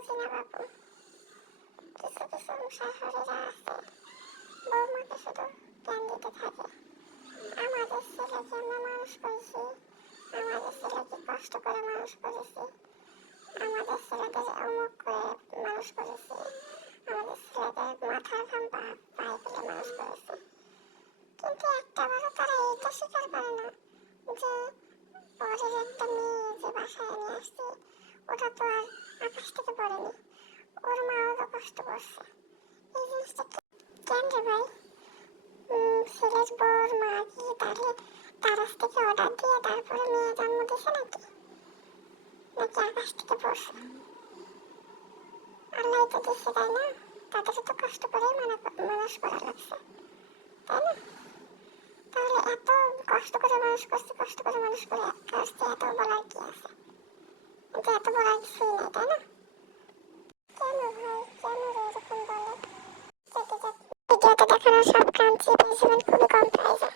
বুঝি না বাবু, কিছু কিছু শাশুড়িরা আছে বৌমাকে শুধু জ্ঞান দিতে থাকে। আমাদের ছেলেকে আমরা মানুষ করেছি, আমাদের ছেলেকে কষ্ট করে মানুষ করেছি, আমাদের ছেলেদের অমুক করে মানুষ করেছি, আমাদের ছেলেদের মাথার ঘাম পায়ে ফেলে মানুষ করেছি। কিন্তু একটা বারও তারা এটা স্বীকার করে না যে পরের একটা মেয়ে যে বাসায় নিয়ে আসছে ওটা তো আর আকাশ থেকে পড়েনি, ওর মাও তো কষ্ট করছে। এই জিনিসটা কেন রে ভাই? ছেলের বউর মা কি তাহলে তার কাছ থেকে অর্ডার দিয়ে তারপরে মেয়ে জন্ম দিয়েছে নাকি? নাকি আকাশ থেকে পড়ছে? আল্লাহ তো দিচ্ছে, তাই না? তাদেরকে তো কষ্ট করেই মানুষ করা লাগছে, তাই না? তাহলে এত কষ্ট করে মানুষ করছে, কষ্ট করে মানুষ করে আসছে, এত বলার কি আছে? এটা এত বলার কিছুই নেই, তাই না? কেন ভাই, কেন এরকম বলে? ভিডিওতে দেখানো সব ক্রাঞ্চি পেয়েছিলেন খুবই কম প্রাইজে।